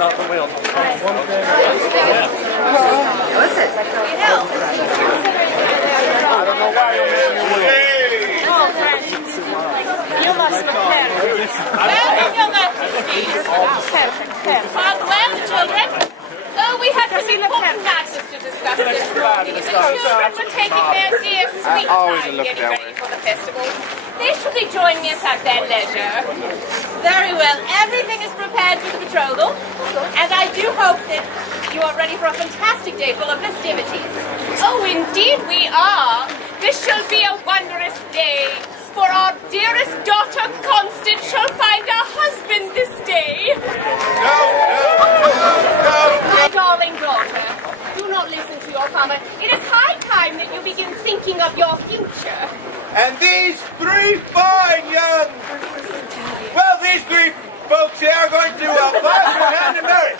out the wheel. I don't know why you're making your wheel. You must prepare. Well, Your Majesty. Perfect. Well, children. Oh, we had some important matters to discuss this morning. The children were taking their dear sweet time getting ready for the festival. They should be joining us at their leisure. Very well. Everything is prepared for the betrothal. And I do hope that you are ready for a fantastic day full of festivities. Oh, indeed we are. This shall be a wondrous day. For our dearest daughter, Constance, shall find a husband this day. No. My darling daughter, do not listen to your father. It is high time that you begin thinking of your future. And these three fine young... Well, these three folks here are going to pass your hand in marriage.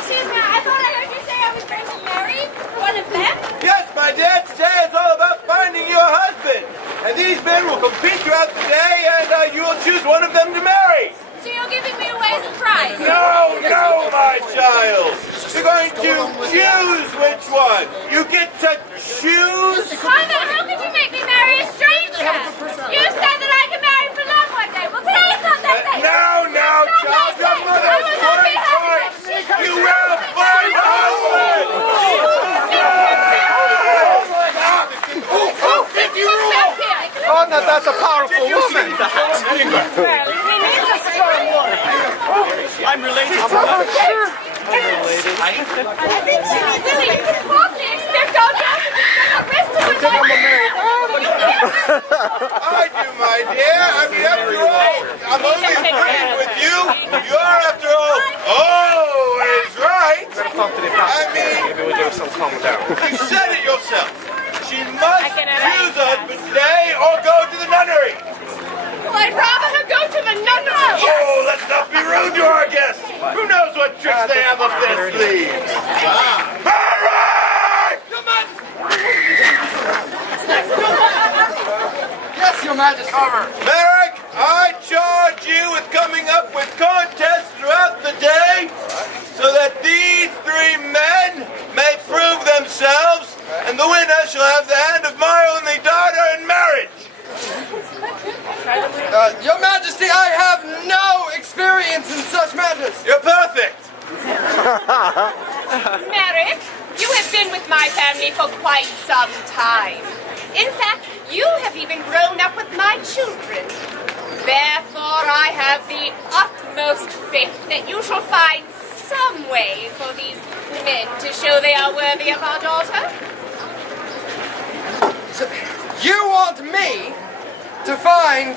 Excuse me, I thought I heard you say I was going to marry one of them? Yes, my dear, today is all about finding your husband. And these men will compete throughout the day, and you will choose one of them to marry. So you're giving me away as a prize? No, my child. You're going to choose which one. You get to choose. Father, how could you make me marry a stranger? You said that I could marry for love one day. Well, today is not that day. Now, child, your mother I is will not be happy. you will find a husband. Oh, no, that's a powerful woman. I'm related to I'm sure. I think she needs to leave. You can hardly expect our daughter to spend the rest of her life. I do, my dear. I mean, after all, I'm only agreeing with you. You are, after all, always right. I mean, maybe we do some calm down. you said it yourself. She must choose a husband today or go to the nunnery. Well, I'd rather her go to the nunnery. Oh, let's not be rude to our guests. Who knows what tricks they have up their sleeves? Mary! Yes, Your Majesty. Merrick, I charge you with coming up with contests throughout the day so that these three men may prove themselves, and the winner shall have the hand of my only daughter in marriage. Your Majesty, I have no experience in such matters. You're perfect. Merrick, you have been with my family for quite some time. In fact, you have even grown up with my children. Therefore, I have the utmost faith that you shall find some way for these men to show they are worthy of our daughter. So, you want me to find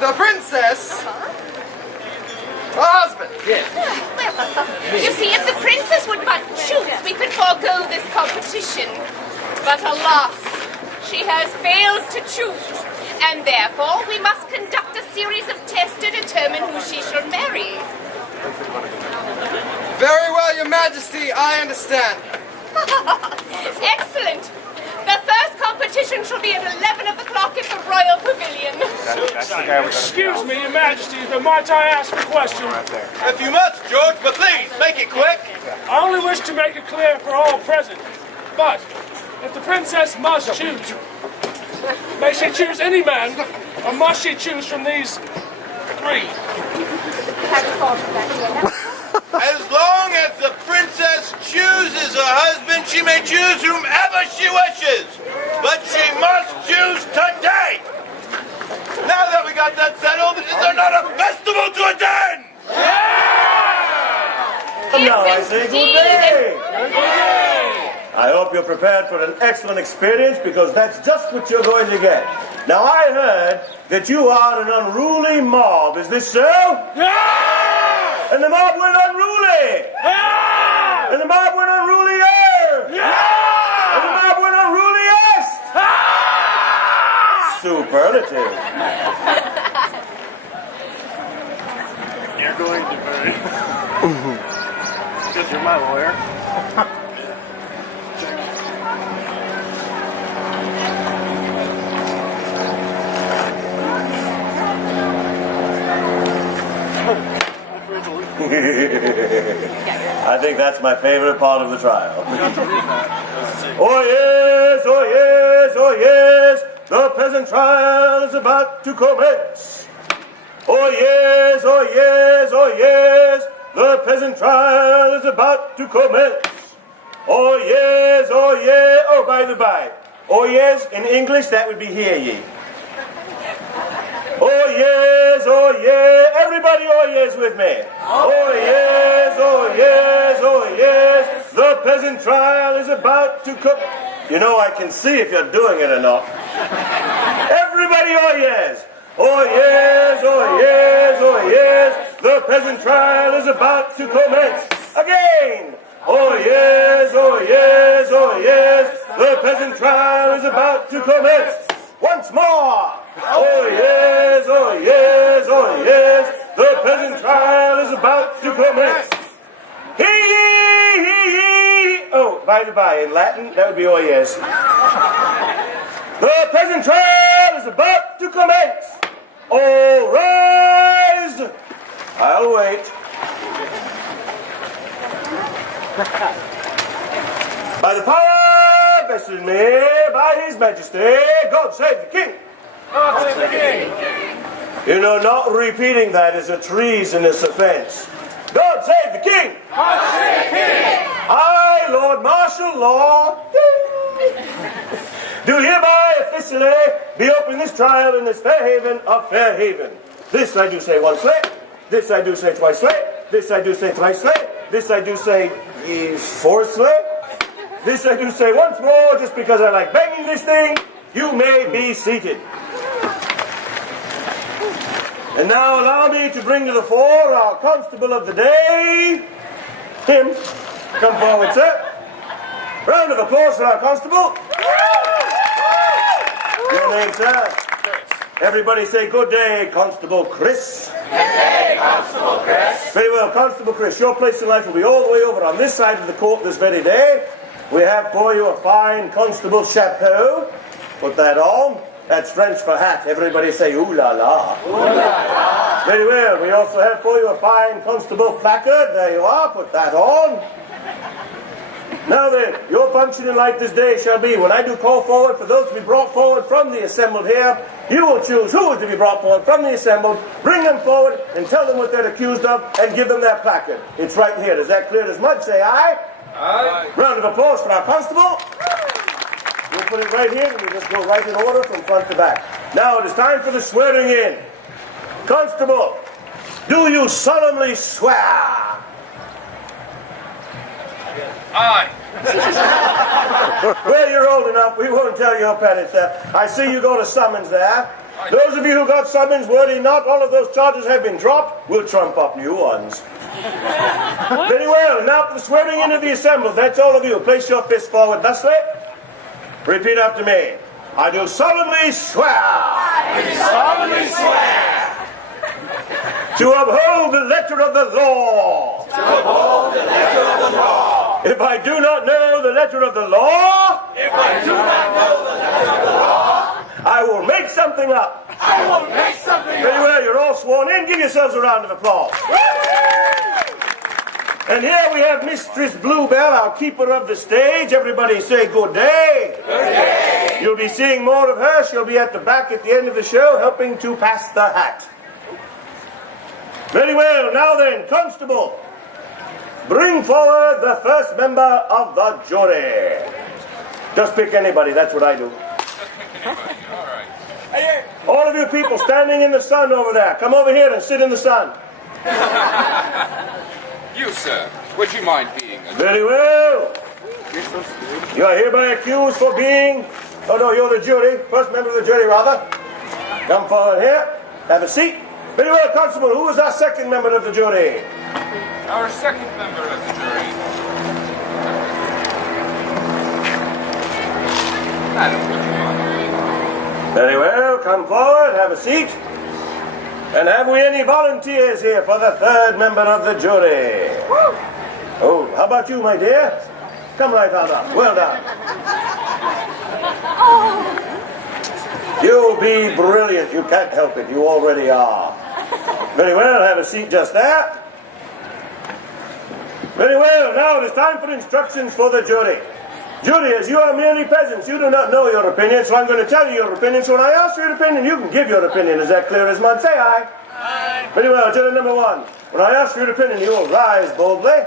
the princess a husband? Well, you see, if the princess would but choose, we could forego this competition. But alas, she has failed to choose, and therefore we must conduct a series of tests to determine who she shall marry. Very well, Your Majesty, I understand. Excellent. The first competition shall be at 11 o'clock at the Royal Pavilion. Excuse me, Your Majesty, but might I ask a question? If you must, George, but please, make it quick. I only wish to make it clear for all present. But if the princess must choose, may she choose any man, or must she choose from these three? As long as the princess chooses a husband, she may choose whomever she wishes. But she must choose today. Now that we got that settled, is there not a festival to attend? Now I say good day. I hope you're prepared for an excellent experience, because that's just what you're going to get. Now I heard that you are an unruly mob. Is this so? Yeah! And the mob went unruly. Yeah! And the mob went unrulier. Yeah! And the mob went unruliest. Ah! Superlative. You're going to marry. Because you're my lawyer. I think that's my favorite part of the trial. Oh yes, oh yes, oh yes, the peasant trial is about to commence. Oh yes, oh yes, oh yes, the peasant trial is about to commence. Oh yes, oh yes, oh by the by. Oh yes, in English that would be hear ye. Oh yes, oh yes, everybody oh yes with me. Oh yes, oh yes, oh yes, the peasant trial is about to come. You know, I can see if you're doing it or not. Everybody oh yes. Oh yes, oh yes, oh yes, the peasant trial is about to commence. Again. Oh yes, oh yes, oh yes, the peasant trial is about to commence. Once more. Oh yes, oh yes, oh yes, the peasant trial is about to commence. Hear ye, hear ye. Oh, by the by, in Latin, that would be oh yes. The peasant trial is about to commence. All rise. I'll wait. By the power vested in me by His Majesty, God save the King. God save the King. You know, not repeating that is a treasonous offense. God save the King. God save the King. I, Lord Marshal Law, do hereby officially be open this trial in this fair haven of Fair Haven. This I do say oncely, this I do say twicely, this I do say thricely, this I do say fourthly, this I do say once more, just because I like banging this thing. You may be seated. And now allow me to bring to the fore our constable of the day, him. Come forward, sir. Round of applause for our constable. Your name, sir? Everybody say good day, Constable Chris. Good day, Constable Chris. Very well, Constable Chris, your place in life will be all the way over on this side of the court this very day. We have for you a fine constable chapeau. Put that on. That's French for hat. Everybody say ooh la la. Ooh la la. Very well. We also have for you a fine constable placard. There you are. Put that on. Now then, your function in life this day shall be, when I do call forward for those to be brought forward from the assembled here, you will choose who is to be brought forward from the assembled, bring them forward, and tell them what they're accused of, and give them their placard. It's right here. Is that clear as mud? Say aye. Aye. Round of applause for our constable. We'll put it right here, and we'll just go right in order from front to back. Now it is time for the swearing in. Constable, do you solemnly swear? Aye. Well, you're old enough. We won't tell your petty theft. I see you go to summons there. Those of you who got summons, worthy not, all of those charges have been dropped. We'll trump up new ones. Very well. Now for the swearing in of the assembled. That's all of you. Place your fist forward thusly. Repeat after me. I do solemnly swear. I do solemnly swear To uphold the letter of the law. to uphold the letter of the law. If I do not know the letter of the law, If I do not know the letter of the law, I will make something up. I will make something Very up. well, you're all sworn in. Give yourselves a round of applause. And here we have Mistress Bluebell, our keeper of the stage. Everybody say good day. Good day. You'll be seeing more of her. She'll be at the back at the end of the show, helping to pass the hat. Very well. Now then, Constable, bring forward the first member of the jury. Just pick anybody. That's what I do. All of you people standing in the sun over there, come over here and sit in the sun. You, sir, would you mind being a... Very well. You are hereby accused for being... Oh, no, you're the jury. First member of the jury, rather. Come forward here. Have a seat. Very well, Constable. Who is our second member of the jury? Our second member of the jury. Madam, would you mind? Very well. Come forward. Have a seat. And have we any volunteers here for the third member of the jury? Oh, how about you, my dear? Come right on up. Well done. You'll be brilliant. You can't help it. You already are. Very well. Have a seat just there. Very well, now it is time for instructions for the jury. Jury, as you are merely peasants, you do not know your opinion, so I'm going to tell you your opinion. So when I ask your opinion, you can give your opinion. Is that clear as mud? Say aye. Aye. Very well, jury number one. When I ask your opinion, you will rise boldly.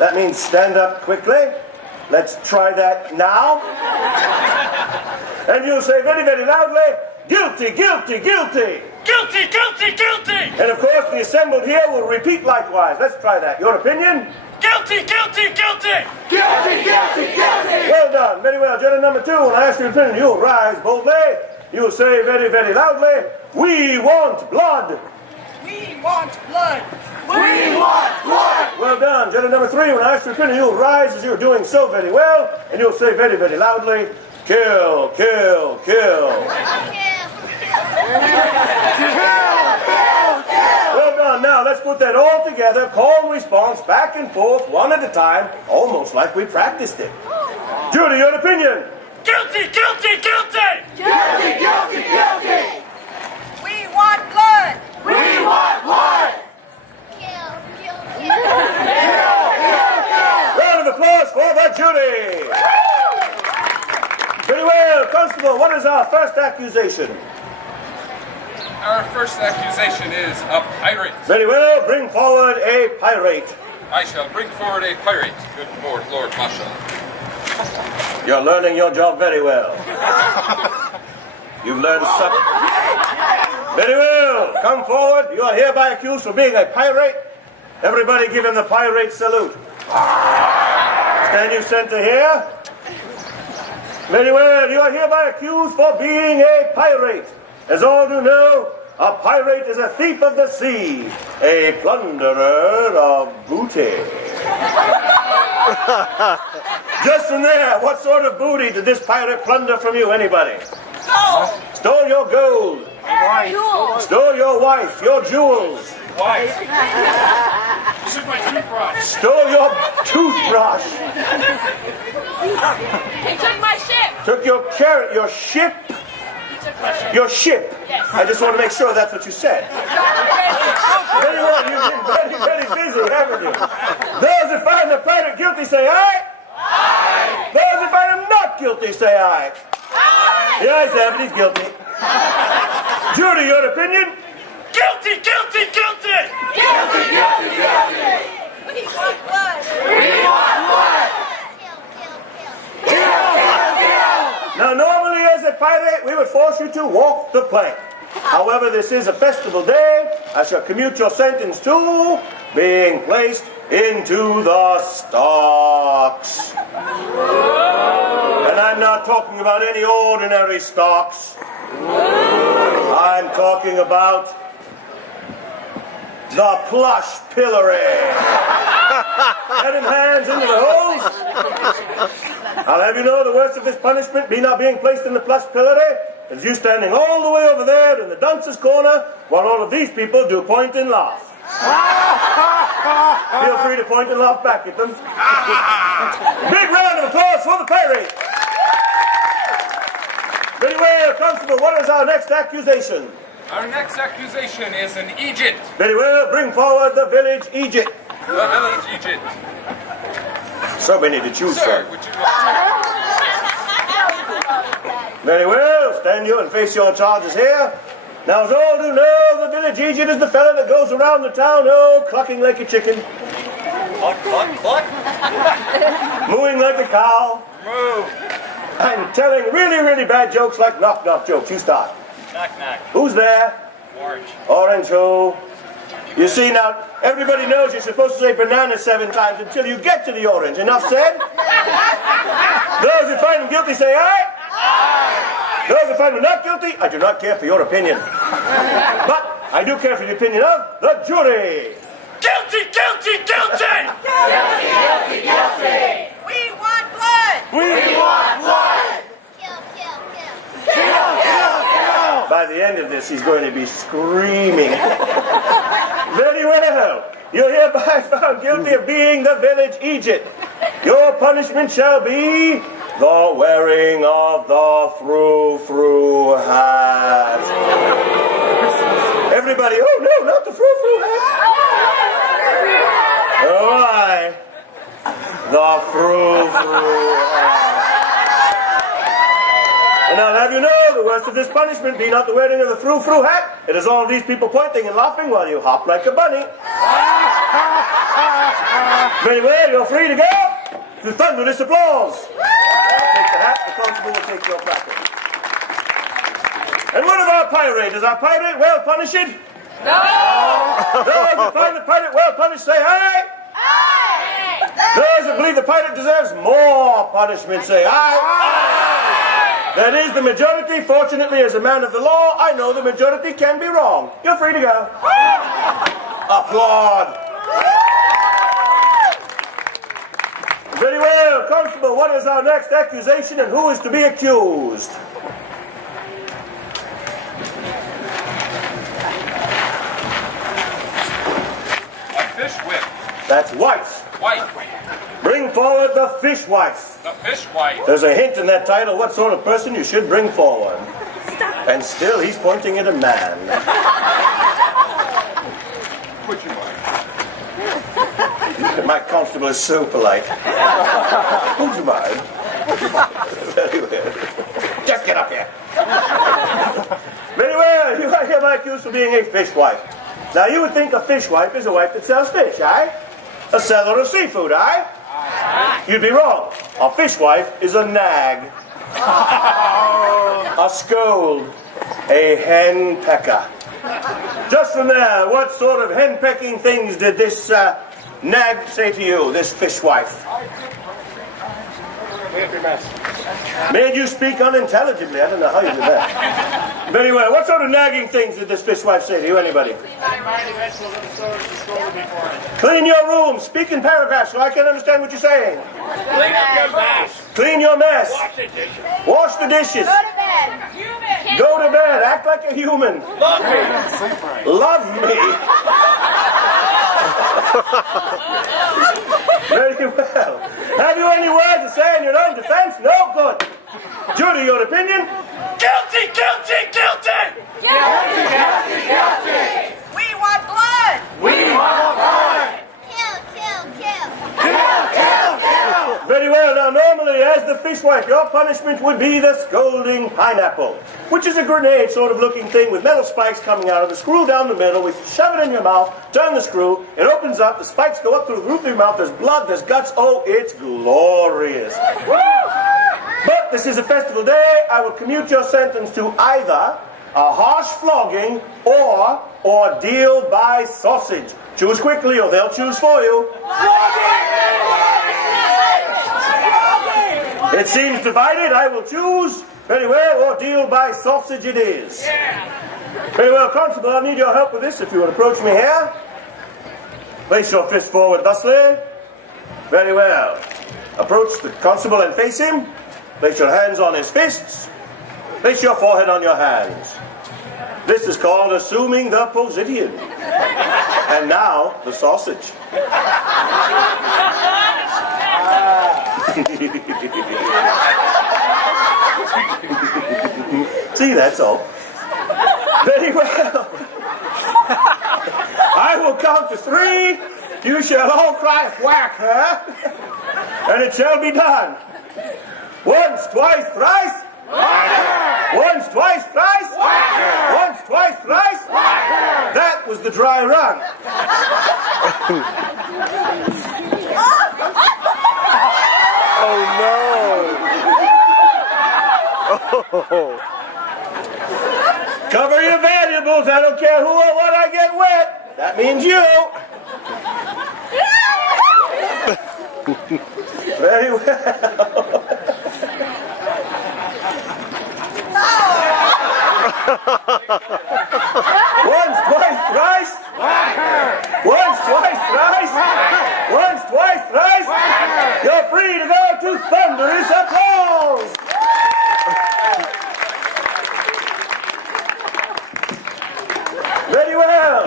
That means stand up quickly. Let's try that now. And you'll say very, very loudly, guilty, guilty, guilty. Guilty, guilty, guilty! And of course, the assembled here will repeat likewise. Let's try that. Your opinion? Guilty, guilty, guilty! Guilty, guilty, guilty! Well done. Very well. Judge number two, when I ask your opinion, you'll rise boldly. You'll say very, very loudly, we want blood. We want blood! We want blood! Well done. Judge number three, when I ask your opinion, you'll rise as you're doing so very well, and you'll say very, very loudly, kill, kill, kill. Well done. Now let's put that all together. Calm response, back and forth, one at a time, almost like we practiced it. Judy, your opinion? Guilty, guilty, guilty! Guilty, guilty, guilty! We want blood! We want blood! Round of applause for the jury. Very well. Constable, what is our first accusation? Our first accusation is a pirate. Very well. Bring forward a pirate. I shall bring forward a pirate, good Lord Marshal. You're learning your job very well. You've learned something. Very well. Come forward. You are hereby accused for being a pirate. Everybody give him the pirate salute. Stand you center here. Very well. You are hereby accused for being a pirate. As all do know, a pirate is a thief of the sea, a plunderer of booty. Just from there, what sort of booty did this pirate plunder from you, anybody? Stole your gold. Stole your wife, your jewels. Wife. This is my toothbrush. Stole your toothbrush. He took my ship! Took your carrot, your ship. Your ship. Yes. I just want to make sure that's what you said. Very well, you've been very, very busy, haven't you? Those who find the pirate guilty say aye. Aye. Those who find him not guilty say aye. Aye. The ayes have it, he's guilty. Judy, your opinion? Guilty, guilty, guilty! Guilty, guilty, guilty! We want blood! We want blood! Now, normally as a pirate, we would force you to walk the plank. However, this is a festival day. I shall commute your sentence to being placed into the stocks. And I'm not talking about any ordinary stocks. I'm talking about the plush pillory. Head and hands into the holes. I'll have you know the worst of this punishment be not being placed in the plush pillory is you standing all the way over there in the dunce's corner while all of these people do point and laugh. Feel free to point and laugh back at them. Big round of applause for the pirate. Very well, Constable, what is our next accusation? Our next accusation is an Egypt. Very well, bring forward the village Egypt. The village Egypt. So many to choose Sir, from. would you like Very well, stand you and face your charges here. Now, as all do know, the village Egypt is the fella that goes around the town, clucking like a chicken. Cluck, cluck, cluck. Mooing like a cow. Moo. And telling really, really bad jokes like knock-knock jokes. You start. Knock, knock. Who's there? Orange. Orange who? You see, now, everybody knows you're supposed to say banana 7 times until you get to the orange. Enough said? Those who find him guilty say aye. Aye. Those who find him not guilty, I do not care for your opinion. But I do care for the opinion of the jury. Guilty, guilty, guilty! Guilty, guilty, guilty! We want blood! We want blood! Kill, kill, kill! By the end of this, he's going to be screaming. Very well. You're hereby found guilty of being the village Egypt. Your punishment shall be the wearing of the frou-frou hat. Everybody, oh no, not the frou-frou hat. Oh, aye. A frou-frou. And I'll have you know, the worst of this punishment be not the wearing of the frou-frou hat. It is all of these people pointing and laughing while you hop like a bunny. Very well, you're free to go. To thunderous applause. Take the hat, the constable will take your bracket. And what of our pirate? Is our pirate well punished? No! Those who find the pirate well punished say aye. Aye! Those who believe the pirate deserves more punishment say aye. Aye! That is the majority. Fortunately, as a man of the law, I know the majority can be wrong. You're free to go. Applaud. Very well, Constable, what is our next accusation and who is to be accused? A fish whip. That's wife. Wife. Bring forward the fish wife. The fish wife. There's a hint in that title what sort of person you should bring forward. And still he's pointing at a man. Would you mind? My constable is so polite. Would you mind? Very well. Just get up here. Very well, you are hereby accused of being a fish wife. Now you would think a fish wife is a wife that sells fish, aye? A seller of seafood, aye? You'd be wrong. A fish wife is a nag. A scold. A hen pecker. Just from there, what sort of hen pecking things did this nag say to you, this fish wife? Made you speak unintelligibly. I don't know how you did that. Very well. What sort of nagging things did this fish wife say to you? Anybody? Clean your room. Speak in paragraphs so I can understand what you're saying. Clean up your mess. Clean your mess. Wash the dishes. Wash the dishes. Go to bed. Human. Go to bed. Act like a human. Love me. Love me. Very well. Have you any words to say in your own defense? No? Good. Judy, your opinion? Guilty, guilty, guilty. Guilty. We want blood. We want blood. Kill. Very well. Now, normally, as the fishwife, your punishment would be the scolding pineapple, which is a grenade sort of looking thing with metal spikes coming out of the screw down the middle. We shove it in your mouth, turn the screw, it opens up, the spikes go up through the roof of your mouth, there's blood, there's guts. Oh, it's glorious. But this is a festival day. I will commute your sentence to either a harsh flogging or ordeal by sausage. Choose quickly or they'll choose for you. It seems divided. I will choose. Very well, ordeal by sausage it is. Very well, Constable, I need your help with this if you would approach me here. Place your fist forward thusly. Very well. Approach the constable and face him. Place your hands on his fists. Place your forehead on your hands. This is called assuming the position. And now, the sausage. See, that's all. Very well. I will count to 3. You shall all cry whack, huh? And it shall be done. Once, twice, thrice. Once, twice, thrice. Once, twice, thrice. That was the dry run. Oh no! Cover your valuables. I don't care who or what I get wet. That means you. Very well. Once, twice, thrice. Once, twice, thrice. Once, twice, thrice. You're free to go to thunderous applause. Very well.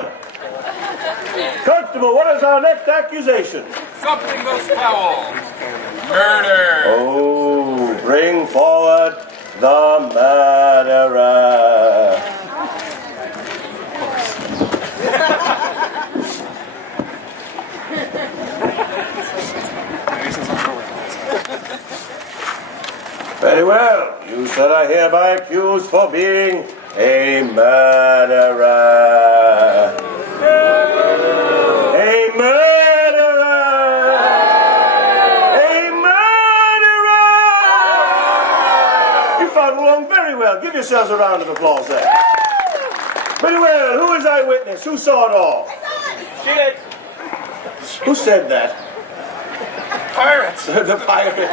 Constable, what is our next accusation? Something goes foul. Murder. Oh, bring forward the murderer. Very well. You, sir, are hereby accused for being a murderer. A murderer! A murderer! You followed along very well. Give yourselves a round of applause there. Very well. Who is eyewitness? Who saw it all? She did. Who said that? Pirates. The pirate.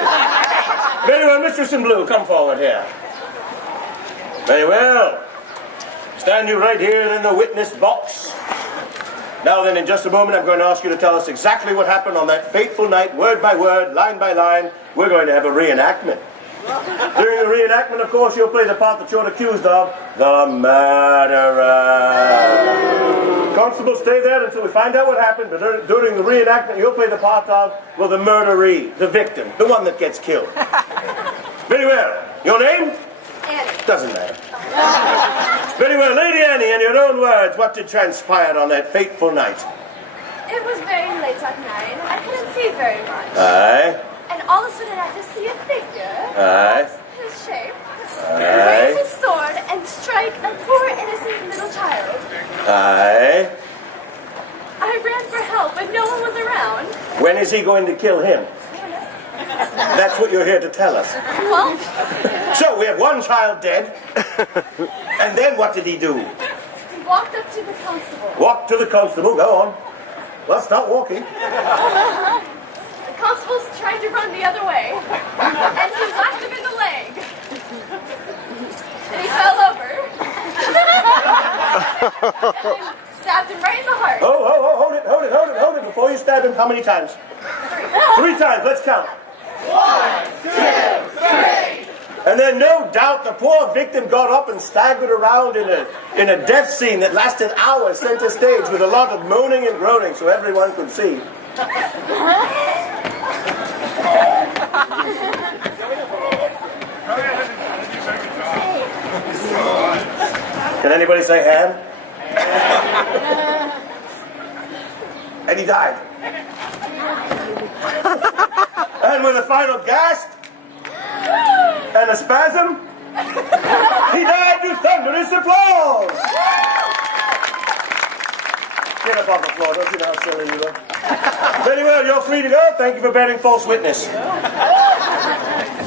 Very well, Mistress in Blue, come forward here. Very well. Stand you right here in the witness box. Now then, in just a moment, I'm going to ask you to tell us exactly what happened on that fateful night, word by word, line by line. We're going to have a reenactment. During the reenactment, of course, you'll play the part that you're accused of, the murderer. Constable, stay there until we find out what happened, but during the reenactment, you'll play the part of, well, the murderee, the victim, the one that gets killed. Very well. Your name? Annie. Doesn't matter. Very well, Lady Annie, in your own words, what did transpire on that fateful night? It was very late at night. I couldn't see very much. Aye. And all of a sudden I just see a figure. Aye. His shape. Aye. Raise his sword and strike a poor innocent little child. Aye. I ran for help, but no one was around. When is he going to kill him? That's what you're here to tell us. Well, So we have one child dead, and then what did he do? he walked up to the constable. Walk to the constable, go on. Well, start walking. The constable's trying to run the other way, and he whacked him in the leg. And he fell over. And stabbed him right in the heart. Oh, hold it. Before you stab him, how many times? 3 times, let's count. 1, 2, 3. And then no doubt the poor victim got up and staggered around in a death scene that lasted hours, center stage, with a lot of moaning and groaning so everyone could see. Can anybody say ham? And he died. And with a final gasp and a spasm, he died to thunderous applause. Get up off the floor, don't you know how silly you look? Very well, you're free to go. Thank you for bearing false witness.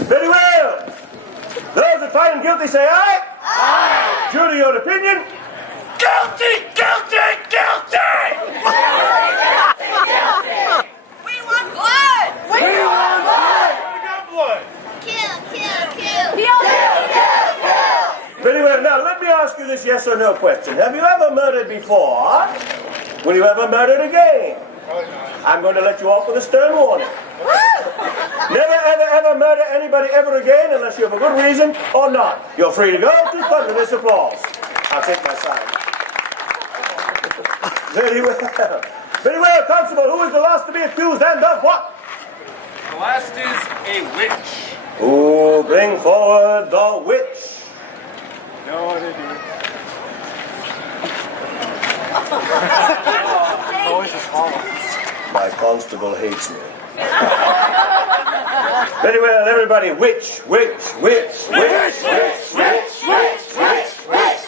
Very well. Those that find him guilty say aye. Aye. Jury, your opinion? Guilty, guilty, guilty! We want blood! We want blood! Kill, kill, kill! Very well, now let me ask you this yes or no question. Have you ever murdered before? Will you ever murder again? I'm going to let you off with a stern warning. Never, ever murder anybody ever again unless you have a good reason or not. You're free to go to thunderous applause. I'll take my sign. Very well. Very well, Constable. Who is the last to be accused and of what? The last is a witch. Who bring forward the witch? No, I didn't. My constable hates me. Very well, everybody. Witch, witch, witch, witch, witch, witch, witch, witch, witch.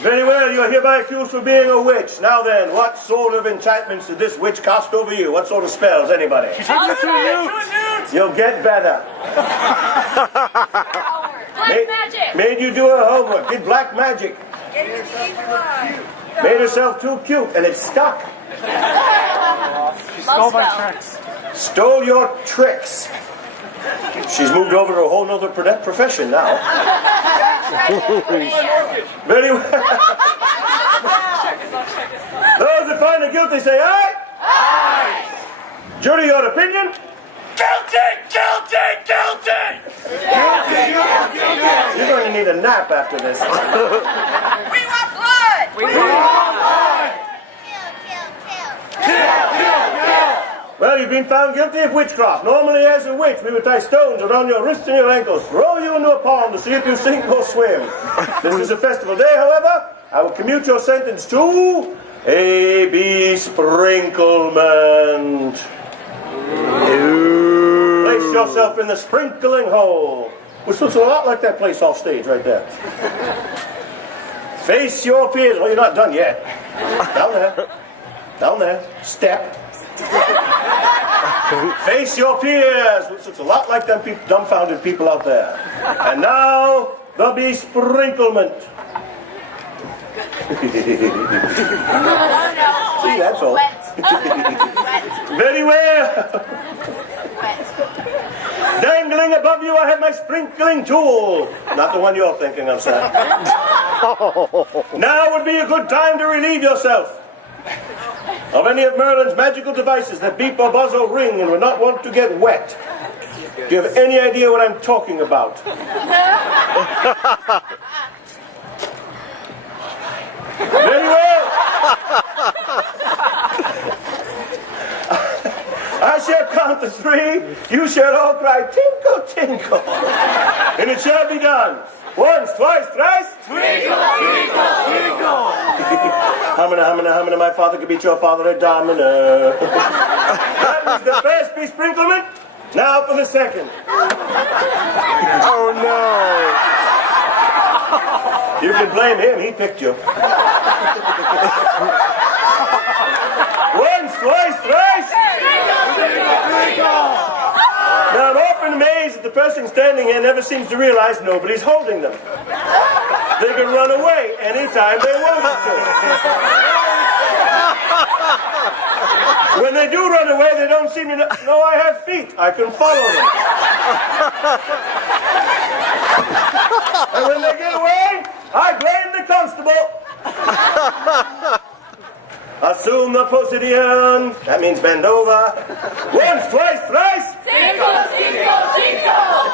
Very well, you are hereby accused for being a witch. Now then, what sort of enchantments did this witch cast over you? What sort of spells, anybody? You'll get better. Black magic! Made you do her homework. Did black magic. Made herself too cute, and it stuck. She stole my tricks. Stole your tricks. She's moved over to a whole other profession now. Very well. Those that find her guilty say aye. Aye. Jury, your opinion? Guilty, guilty, guilty. Guilty, guilty, guilty. You're going to need a nap after this. We want blood! We want blood! Well, you've been found guilty of witchcraft. Normally, as a witch, we would tie stones around your wrists and your ankles, throw you into a pond to see if you sink or swim. This is a festival day, however. I will commute your sentence to a besprinklement. Place yourself in the sprinkling hole. which looks a lot like that place off stage right there. Face your peers. Oh, you're not done yet. Down there. Down there. Step. Face your peers, which looks a lot like them dumbfounded people out there. And now, the besprinklement. See, that's all. Very well. Dangling above you, I have my sprinkling tool. Not the one you're thinking of, sir. Now would be a good time to relieve yourself of any of Merlin's magical devices that beep or buzz or ring and would not want to get wet. Do you have any idea what I'm talking about? Very well. I shall count to 3. You shall all cry, tinkle, tinkle. And it shall be done. Once, twice, thrice. Twinkle, twinkle, twinkle. Hamina, hamina, hamina, my father could beat your father a domino. That was the first besprinklement. Now for the second. Oh no. You can blame him, he picked you. Once, twice, thrice. Now I'm often amazed that the person standing here never seems to realize nobody's holding them. They can run away anytime they want to. When they do run away, they don't seem to know I have feet. I can follow them. And when they get away, I blame the constable. Assume the position. That means bend over. Once, twice, thrice. Tinkle, tinkle, tinkle.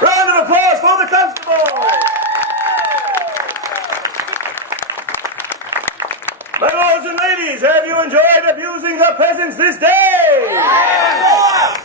Round of applause for the constable. My lords and ladies, have you enjoyed abusing the peasants this day? Yes.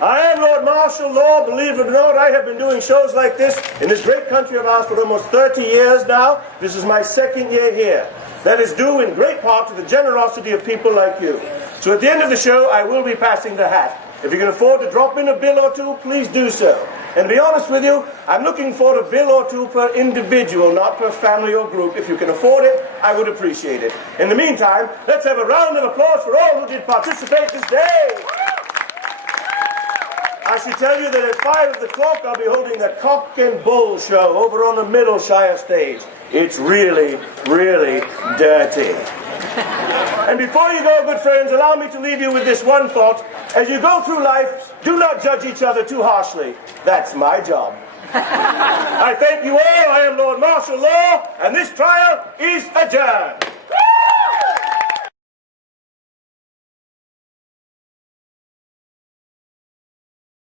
I am Lord Martial Law. Believe it or not, I have been doing shows like this in this great country of ours for almost 30 years now. This is my second year here. That is due in great part to the generosity of people like you. So at the end of the show, I will be passing the hat. If you can afford to drop in a bill or two, please do so. And to be honest with you, I'm looking for a bill or two per individual, not per family or group. If you can afford it, I would appreciate it. In the meantime, let's have a round of applause for all who did participate this day. I should tell you that at 5 o'clock, I'll be holding the Cock and Bull show over on the Middleshire stage. It's really, really dirty. And before you go, good friends, allow me to leave you with this one thought. As you go through life, do not judge each other too harshly. That's my job. I thank you all. I am Lord Martial Law, and this trial is adjourned.